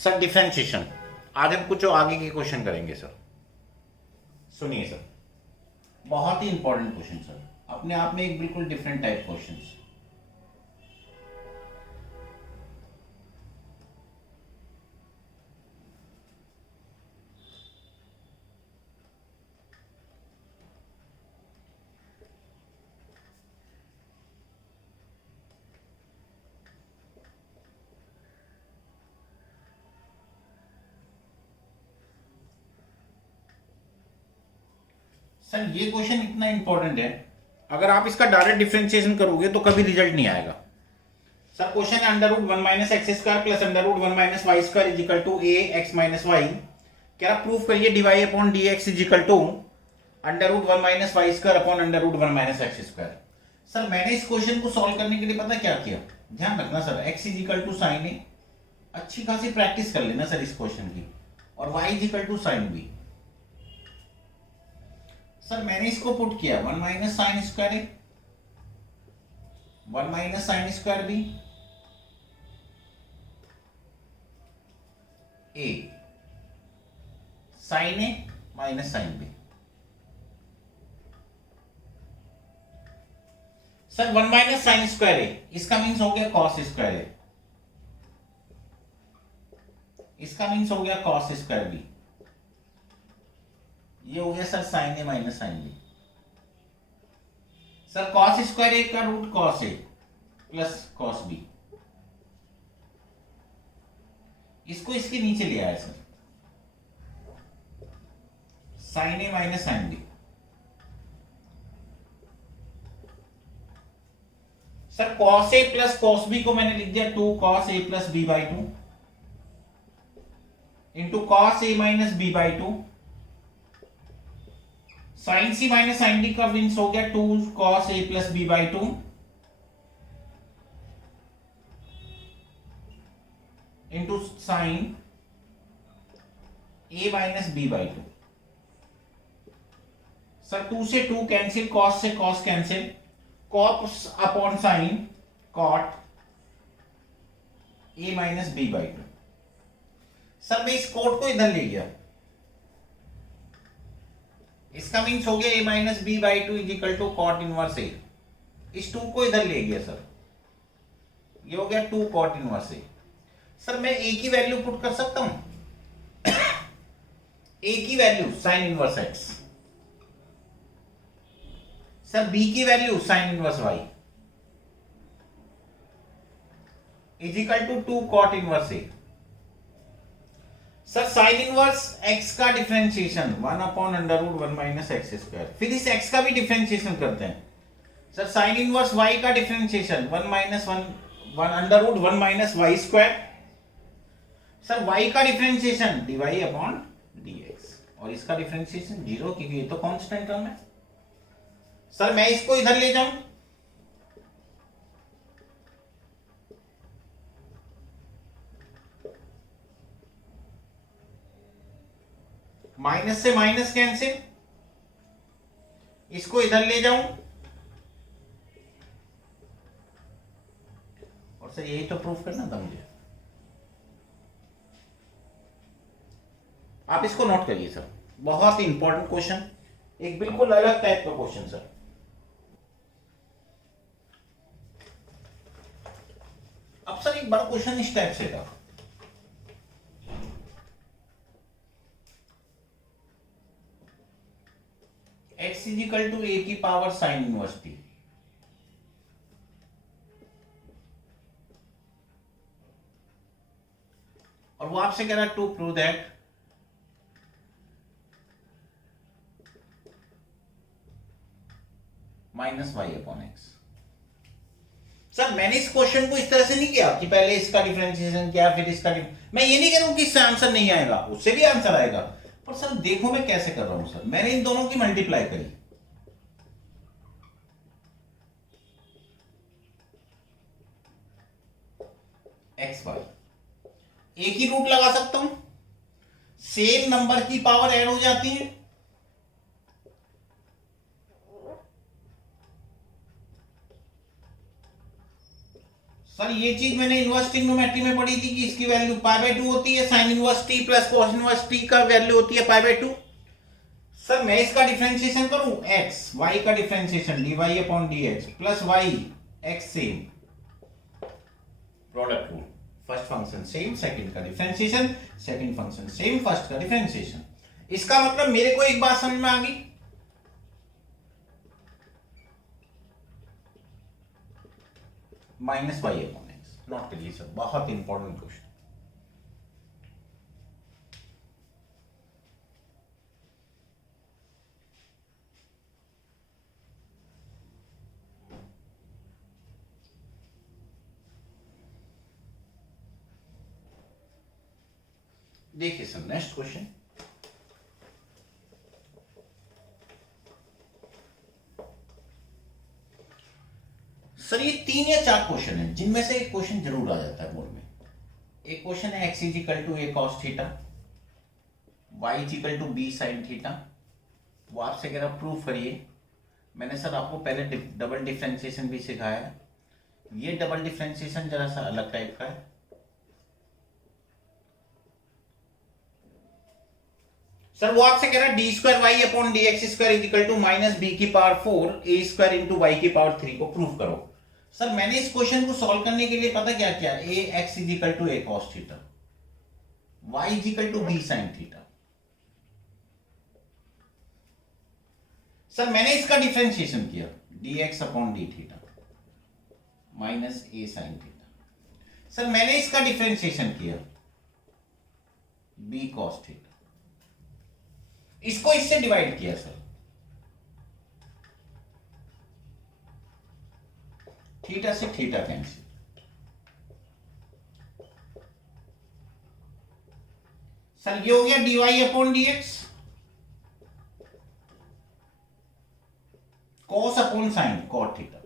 Sir differentiation आज हम कुछ आगे के क्वेश्चन करेंगे सर। सुनिए सर, बहुत ही इंपॉर्टेंट क्वेश्चन सर, अपने आप में एक बिल्कुल डिफरेंट टाइप क्वेश्चन। सर ये क्वेश्चन इतना इंपॉर्टेंट है, अगर आप इसका डायरेक्ट डिफरेंशिएशन करोगे तो कभी रिजल्ट नहीं आएगा। सर क्वेश्चन है under root 1 minus x square plus under root 1 minus y square is equal to a x minus y. क्या प्रूफ करिए d y upon d x is equal to under root 1 minus y square upon under root 1 minus x square. Sir मैंने इस question को solve करने के लिए पता क्या किया, ध्यान रखना sir, x is equal to sine A, अच्छी खासी प्रैक्टिस कर लेना सर इस क्वेश्चन की, और y is equal to sine B. Sir मैंने इसको पुट किया 1 minus sine square A, 1 minus sine square B, A sine A minus sine B. Sir 1 minus sine square A, इसका मीन्स हो गया कॉस स्क्वायर ए, इसका means हो गया cos square B, ये हो गया sir sine A minus sine B. Sir cos square A का root cos A plus cos B, इसको इसके नीचे ले आया sir, sine A minus sine B. Sir cos A plus cos B को मैंने लिख दिया 2 cos A plus B by 2 into cos A minus B by 2, sine C minus sine D का मीन्स हो गया 2 cos A plus B by 2 into sine A minus B by 2। Sir 2 से 2 cancel, cos से cos cancel, cos upon sine cot a minus B by 2। Sir मैं इस coat को इधर ले गया, इसका मीन्स हो गया a minus B by 2 is equal to cot inverse A, इस 2 को इधर ले गया सर, ये हो गया 2 कॉट इनवर्स ए। सर मैं a की वैल्यू पुट कर सकता हूं a की value sine inverse x, sir b की value sine inverse y is equal to 2 cot inverse a. Sir sine inverse x का differentiation 1 upon under root 1 minus x square, फिर इस x का भी डिफरेंशिएशन करते हैं। सर साइन इनवर्स y का differentiation 1 minus 1 under root 1 minus y square. Sir y का differentiation dy upon dx, और इसका डिफरेंशिएशन 0 क्योंकि ये तो कांस्टेंट टर्म है। सर मैं इसको इधर ले जाऊं, माइनस से माइनस कैंसिल, इसको इधर ले जाऊं, और सर यही तो प्रूफ करना था मुझे। आप इसको नोट करिए सर, बहुत ही इंपॉर्टेंट क्वेश्चन, एक बिल्कुल अलग टाइप का क्वेश्चन सर। अब सर एक बड़ा क्वेश्चन इस टाइप से था, x is equal to a की पावर साइन इनवर्स t, और वो आपसे कह रहा है to prove that minus y upon x. Sir मैंने इस क्वेश्चन को इस तरह से नहीं किया कि पहले इसका डिफरेंशिएशन किया फिर इसका मैं ये नहीं कह रहा हूं कि इससे आंसर नहीं आएगा, उससे भी आंसर आएगा, पर सर देखो मैं कैसे कर रहा हूं। सर मैंने इन दोनों की मल्टीप्लाई करी, एक्स वाई, एक ही रूट लगा सकता हूं, सेम नंबर की पावर ऐड हो जाती है, सर ये चीज मैंने इनवर्स ट्रिग्नोमेट्री में पढ़ी थी कि इसकी वैल्यू π/2 होती है, sine inverse T plus cos inverse T का वैल्यू होती है π/2। सर मैं इसका डिफरेंशिएशन करूं, x y का differentiation dy/dx plus y x same, product rule, first function same, second का differentiation, second function same, first का डिफरेंशिएशन। इसका मतलब मेरे को एक बात समझ में आ गई, -y/x नॉट क्लियर सर, बहुत इंपॉर्टेंट क्वेश्चन। देखिए सर नेक्स्ट क्वेश्चन, सर ये 3 या 4 क्वेश्चन है जिनमें से एक क्वेश्चन जरूर आ जाता है बोर्ड में। एक क्वेश्चन है x = a cos theta, y = b sin theta. वो आपसे कह रहा प्रूफ करिए। मैंने सर आपको पहले डबल डिफरेंशिएशन भी सिखाया है। ये डबल डिफरेंशिएशन जरा सा अलग टाइप का है। सर वो आपसे कह रहा है d2y/dx² -b⁴ a² को प्रूफ करो। सर मैंने इस क्वेश्चन को सॉल्व करने के लिए पता क्या किया, x = a cos theta, y = b sin theta. Sir मैंने इसका डिफरेंशिएशन किया dx/d minus a sin theta. Sir मैंने इसका डिफरेंशिएशन किया b cos थीटा। इसको इससे डिवाइड किया सर, थीटा से थीटा कैंसिल। सर ये हो गया dy/dx cos/sin cot theta.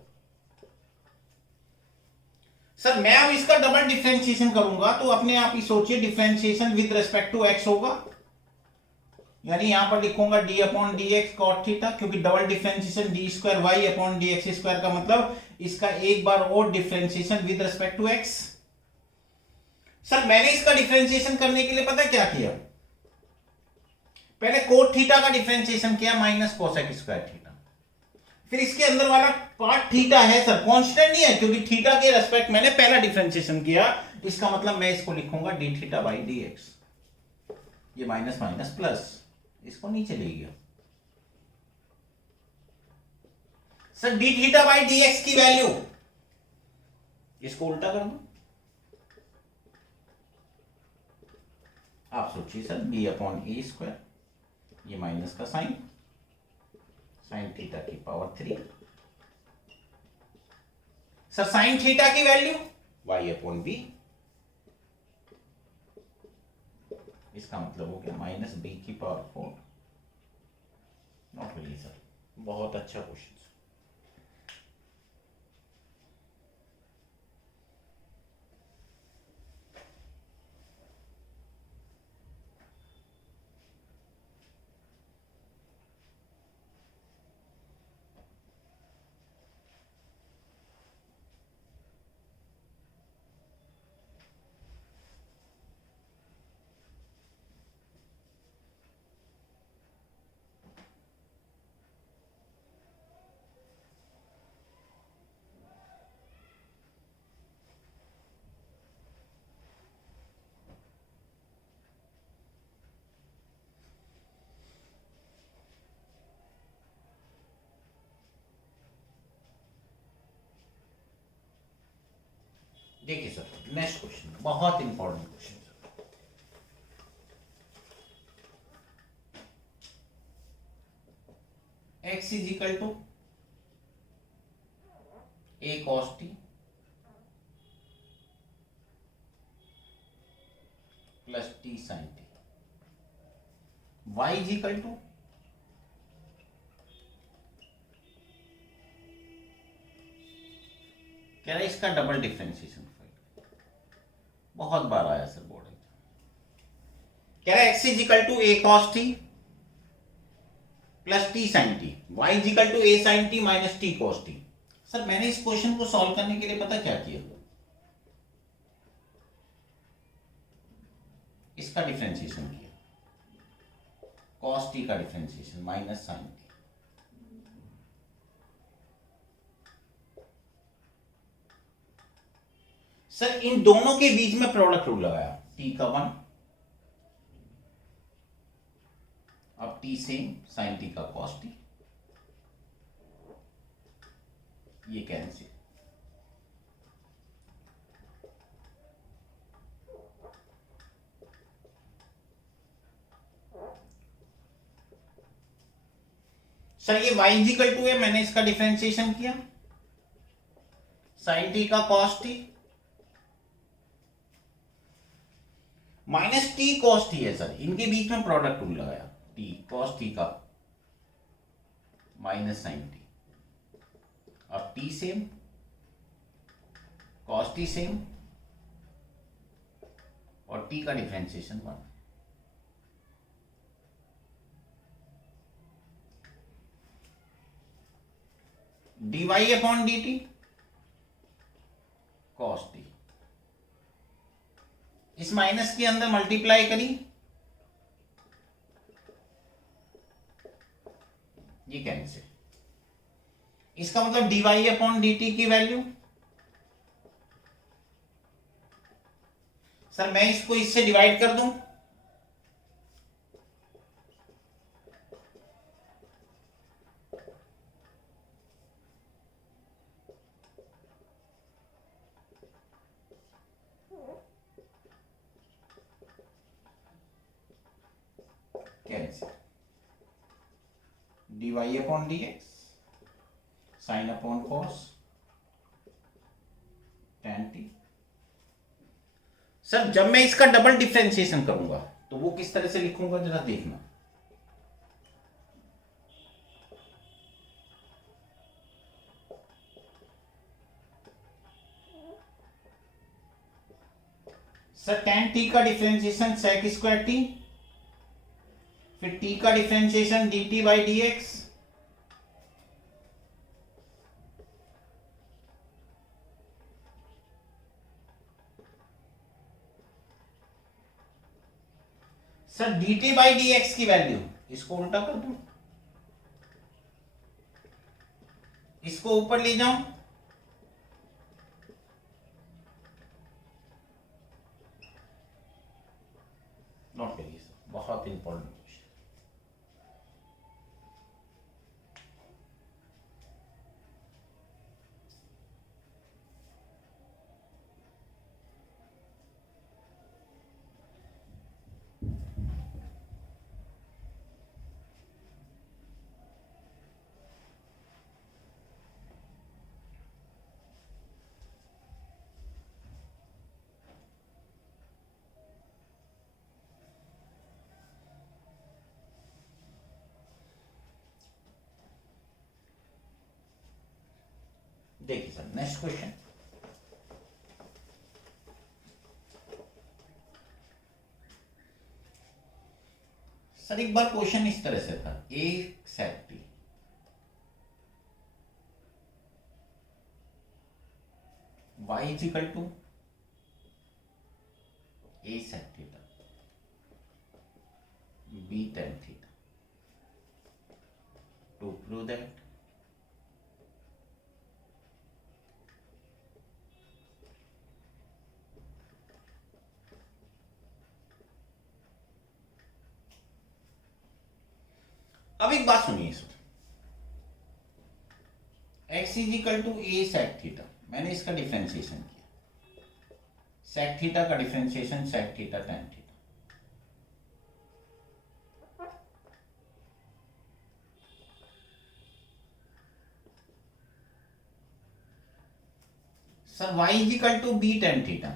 Sir मैं अब इसका डबल डिफरेंशिएशन करूंगा तो अपने आप ही सोचिए differentiation with respect to x होगा, यानी यहां पर लिखूंगा d/dx cot थीटा, क्योंकि डबल डिफरेंशिएशन d2y/dx² का मतलब इसका एक बार और differentiation with respect to x। Sir मैंने इसका डिफरेंशिएशन करने के लिए पता क्या किया, पहले cot थीटा का डिफरेंशिएशन किया माइनस cos x² थीटा। फिर इसके अंदर वाला पार्ट थीटा है सर, कांस्टेंट नहीं है, क्योंकि थीटा के रेस्पेक्ट मैंने पहला डिफरेंशिएशन किया। इसका मतलब मैं इसको लिखूंगा dθ/dx, ये माइनस माइनस प्लस, इसको नीचे ले गया। सर dθ/dx की वैल्यू, इसको उल्टा कर दो, आप सोचिए सर b/a², ये माइनस का sine, sin θ⁴। Sir sin theta की वैल्यू y/b, इसका मतलब हो गया -b⁴। नॉट रियली सर, बहुत अच्छा क्वेश्चन। देखिए सर नेक्स्ट क्वेश्चन बहुत important question sir. x = a cos t plus t sin t, y = कह रहा है इसका डबल डिफरेंशिएशन। बहुत बार आया सर बोर्ड एग्जाम, कह रहा है x = a cos t plus t sin t, y = a sin t minus t cos t। Sir मैंने इस क्वेश्चन को सॉल्व करने के लिए पता क्या किया, इसका डिफरेंशिएशन किया, cos t का differentiation minus sin t। Sir इन दोनों के बीच में प्रोडक्ट रूल लगाया, t का 1, अब t सेम sin t का cos t, ये कैंसिल। सर ये y इक्वल टू है, मैंने इसका डिफरेंशिएशन किया, sin t का cos t minus t cos t है सर, इनके बीच में प्रोडक्ट रूल लगाया, t cos t का माइनस sin t, अब t same cos t same और t का differentiation 1। dy upon dt cos t, इस माइनस के अंदर मल्टीप्लाई करी, ये कैंसिल। इसका मतलब dy अपॉन dt की वैल्यू, सर मैं इसको इससे डिवाइड कर दूं, cancel, dy upon dx sine upon cos tan t। Sir जब मैं इसका डबल डिफरेंशिएशन करूंगा तो वो किस तरह से लिखूंगा जरा देखना, सर tan t का डिफरेंशिएशन sec स्क्वायर t, फिर t का differentiation dt by dx, sir dt by dx की वैल्यू, इसको उल्टा कर दूं, इसको ऊपर ले जाऊं, नोट करिए सर, बहुत इंपॉर्टेंट क्वेश्चन। देखिए सर नेक्स्ट क्वेश्चन, सर एक बार क्वेश्चन इस तरह से था, a sec t y is equal to a sec theta b tan theta, to prove that अब एक बात सुनिए इसमें, x is equal to a sec theta, मैंने इसका डिफरेंशिएशन किया, sec थीटा का differentiation sec theta tan theta, sir y is equal to b tan theta,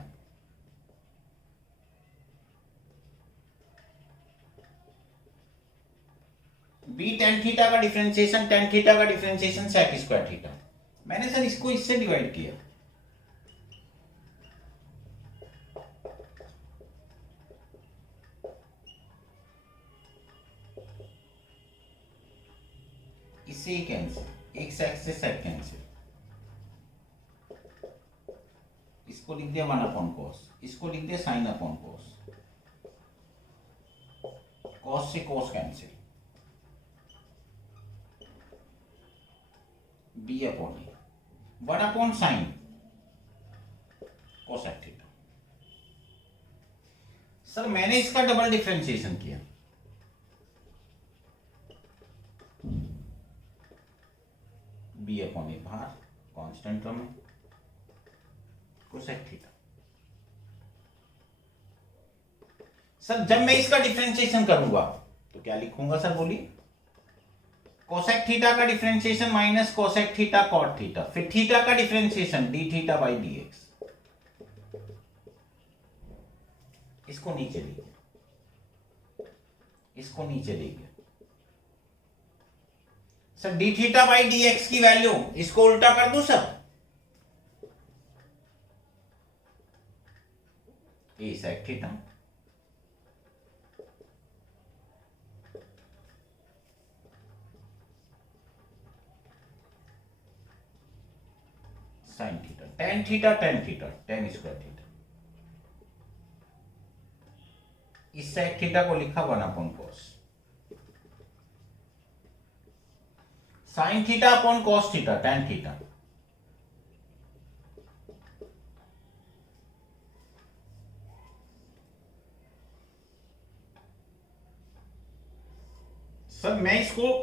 b tan theta का डिफरेंशिएशन tan थीटा का डिफरेंशिएशन sec स्क्वायर थीटा, मैंने sir इसको इससे divide किया, इससे ही कैंसिल, एक sec से sec कैंसिल, इसको लिख दिया 1 अपॉन कॉस, इसको लिख दिया साइन अपॉन कॉस, कॉस से कॉस कैंसिल, बी अपॉन ए, 1 upon sine cosec theta. Sir मैंने इसका डबल डिफरेंशिएशन किया, बी अपॉन ए बाहर कांस्टेंट टर्म में कोसेक थीटा। सर जब मैं इसका डिफरेंशिएशन करूंगा तो क्या लिखूंगा सर बोलिए, कोसेक थीटा का differentiation minus cosec theta cot theta, फिर थीटा का differentiation d theta by d x. इसको नीचे लीजिए, इसको नीचे लीजिए। Sir d theta by d x की वैल्यू इसको उल्टा कर दूं sir, A sec theta sine theta, tan theta tan theta tan square theta, इस सेक थीटा को लिखा 1 upon cos, sine theta upon cos theta tan theta, sir मैं इसको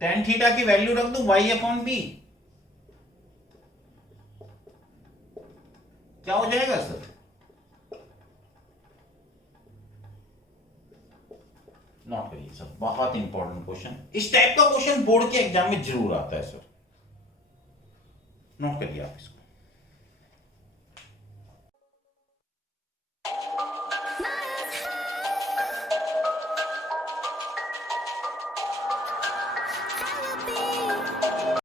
टेन थीटा की वैल्यू रख दूं y अपॉन बी, क्या हो जाएगा सर, नोट करिए सर, बहुत इंपॉर्टेंट क्वेश्चन, इस टाइप का क्वेश्चन बोर्ड के एग्जाम में जरूर आता है सर, नोट करिए आप इसको।